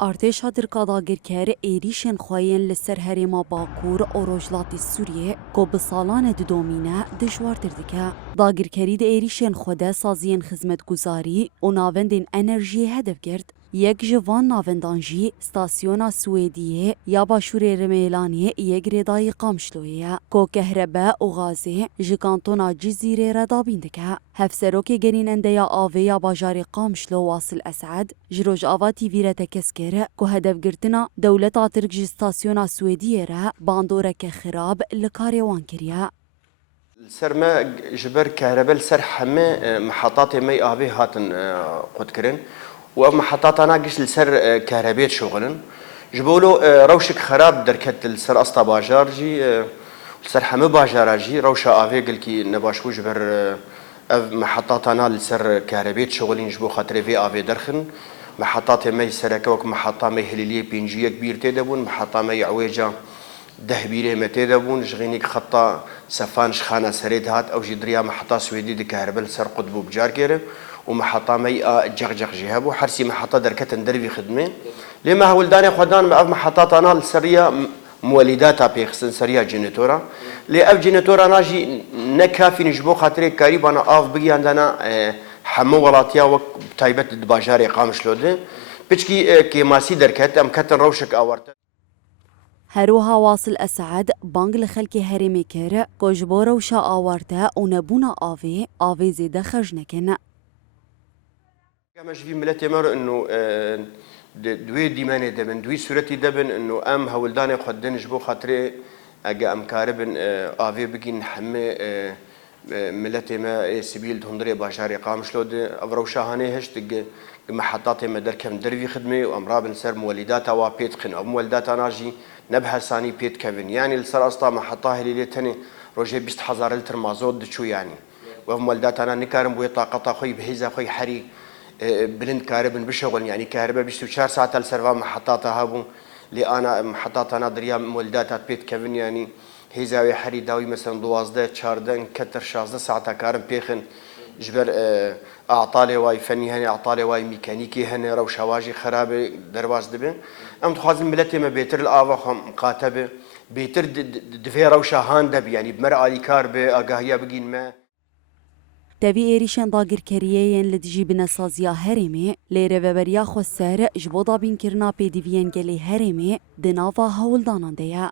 ارتشا داگیرکر ایریشن خواهین لسر هریما باکور و روجلات سوریه کو به سالان دومینه دشوارتر دکه. داگیرکری ده ایریشن خوده سازین خدمت گزاری و ناوندین انرژی هدف گرد. یک جوان ناوندانجی ستاسیونا سویدیه یا باشور رمیلانی یک ردای قامشلویه کو کهرباء و غازه جکانتونا جزیره ردابین دکه. هفسروک گریننده یا آوه یا باجار قامشلو واصل اسعد جروج آواتی ویرت کسکره که هدف گرتنا دولت ترک جستاسیونا سویدیه را باندوره که خراب لکاری وان کریه. سرما جبر كهرباء سر حمى محطات مي آبي هاتن قد كرن ومحطات أنا قش لسر كهرباء شغلن جبولو روشك خراب دركت السر أسطا باجارجي سر حمى باجاراجي روشة آبي قل كي نباشو جبر محطات أنا لسر كهرباء شغلين جبو خاطر في آبي درخن محطات مي سركوك محطة مي هليلية بينجية كبير تدبون محطة مي عويجة ده بيره متى دبون جغينيك خطة سفانش خانة سريد هات أو جدريا محطة سويدي دكهربل سر قطبو بجار كيره ومحطة مي جغ جهابو حرسي محطة دركة دربي خدمة لما هولداني خدان مع محطات أنا السرية مولداتها بيخسن سرية جينيتورا لأب جينيتورا ناجي نكافي نجبو خاطري قريب أنا آف بقي عندنا حمو ولاتيا وك تايبت دباجاري قامش لوده بيشكي كيماسي دركت أم كتن روشك آورت هروها واصل اسعد بانگ لخلکی هرمی کره کجبور و شا آورده و نبونا آوی زیده خرج نکنه. كماش في ملتي مر انه دوي ديماني دبن دوي سورتي دبن انه ام هولداني خدن جبو خاطري اجا ام كاربن افي بقين حمي ملتي ما سبيل هندري باشاري قامشلود افرو شاهاني هش تق محطات ما دركم درفي خدمه وامراب نسر مولداتها وبيتقن او مولداتها ناجي نبها ثاني بيت كيفن يعني السر اسطا محطه اللي تاني روجي 20000 لتر مازوت دشو يعني ومولداتنا نكارم بو طاقه خوي بهيزه خوي حري بلند كهرباء بشغل يعني كهرباء بيشتو 4 ساعات السرفا محطاتها هابو اللي انا محطاتنا دريا مولداتها بيت كيفن يعني هيزاوي حري داوي مثلا 12 14 كتر 16 ساعه كارم بيخن جبر اعطالي واي فني هني اعطالي واي ميكانيكي هني روش هواجي خرابه درواز دبن ام تخازن ملتي ما بيتر الافا مقاتبه بيتر دفي روشا هاندب يعني بمر الي كاربه اگاهيا بگين ما تبي ایریشن داگیرکریه ین لدجی بنسازیا هرمی لیره وبریا خو سر جبودا بین کرنا پیدیوین گلی هرمی دناوا هولدانانده